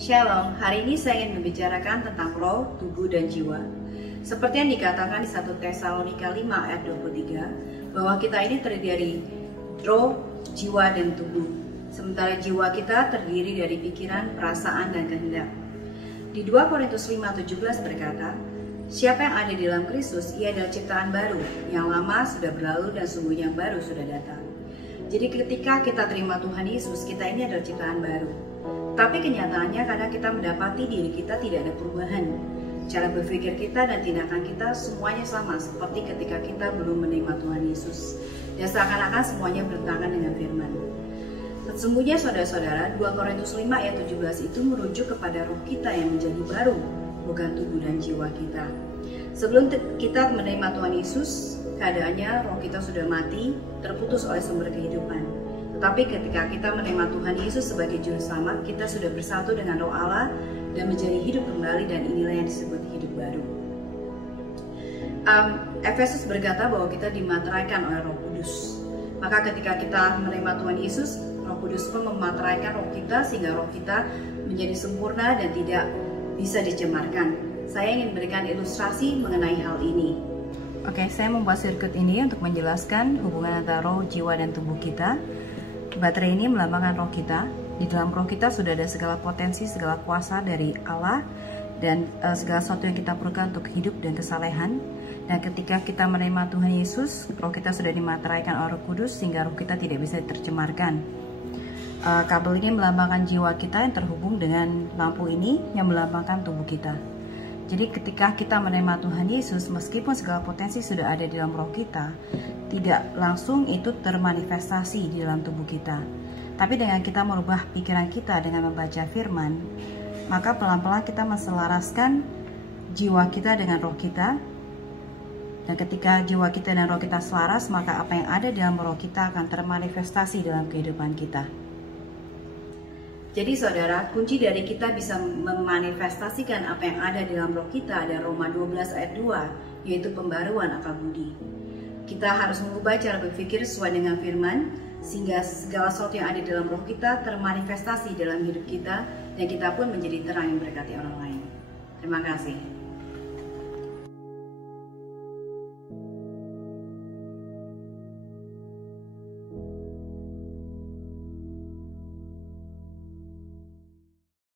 Shalom, hari ini saya ingin membicarakan tentang roh, tubuh, dan jiwa. Seperti yang dikatakan di 1 Tesalonika 5 ayat 23, bahwa kita ini terdiri dari roh, jiwa, dan tubuh. Sementara jiwa kita terdiri dari pikiran, perasaan, dan kehendak. Di 2 Korintus 5:17 berkata, siapa yang ada di dalam Kristus, ia adalah ciptaan baru, yang lama sudah berlalu dan sungguh yang baru sudah datang. Jadi ketika kita terima Tuhan Yesus, kita ini adalah ciptaan baru. Tapi kenyataannya kadang kita mendapati diri kita tidak ada perubahan. Cara berpikir kita dan tindakan kita semuanya sama seperti ketika kita belum menerima Tuhan Yesus. Dan seakan-akan semuanya bertentangan dengan firman. Sesungguhnya saudara-saudara, 2 Korintus 5 ayat 17 itu merujuk kepada roh kita yang menjadi baru, bukan tubuh dan jiwa kita. Sebelum kita menerima Tuhan Yesus, keadaannya roh kita sudah mati, terputus oleh sumber kehidupan. Tetapi ketika kita menerima Tuhan Yesus sebagai juru selamat, kita sudah bersatu dengan roh Allah dan menjadi hidup kembali, dan inilah yang disebut hidup baru. Efesus berkata bahwa kita dimateraikan oleh Roh Kudus. Maka ketika kita menerima Tuhan Yesus, Roh Kudus pun memateraikan roh kita sehingga roh kita menjadi sempurna dan tidak bisa dicemarkan. Saya ingin berikan ilustrasi mengenai hal ini. Oke, saya membuat sirkuit ini untuk menjelaskan hubungan antara roh, jiwa, dan tubuh kita. Baterai ini melambangkan roh kita. Di dalam roh kita sudah ada segala potensi, segala kuasa dari Allah, dan segala sesuatu yang kita perlukan untuk hidup dan kesalehan. Dan ketika kita menerima Tuhan Yesus, roh kita sudah dimateraikan oleh Roh Kudus sehingga roh kita tidak bisa tercemarkan. Kabel ini melambangkan jiwa kita yang terhubung dengan lampu ini yang melambangkan tubuh kita. Jadi ketika kita menerima Tuhan Yesus, meskipun segala potensi sudah ada di dalam roh kita, tidak langsung itu termanifestasi di dalam tubuh kita. Tapi dengan kita merubah pikiran kita dengan membaca firman, maka pelan-pelan kita menselaraskan jiwa kita dengan roh kita. Dan ketika jiwa kita dan roh kita selaras, maka apa yang ada di dalam roh kita akan termanifestasi dalam kehidupan kita. Jadi saudara, kunci dari kita bisa memanifestasikan apa yang ada di dalam roh kita ada Roma 12 ayat 2, yaitu pembaruan akal budi. Kita harus mengubah cara berpikir sesuai dengan firman, sehingga segala sesuatu yang ada di dalam roh kita termanifestasi dalam hidup kita, dan kita pun menjadi terang yang berkati orang lain. Terima kasih.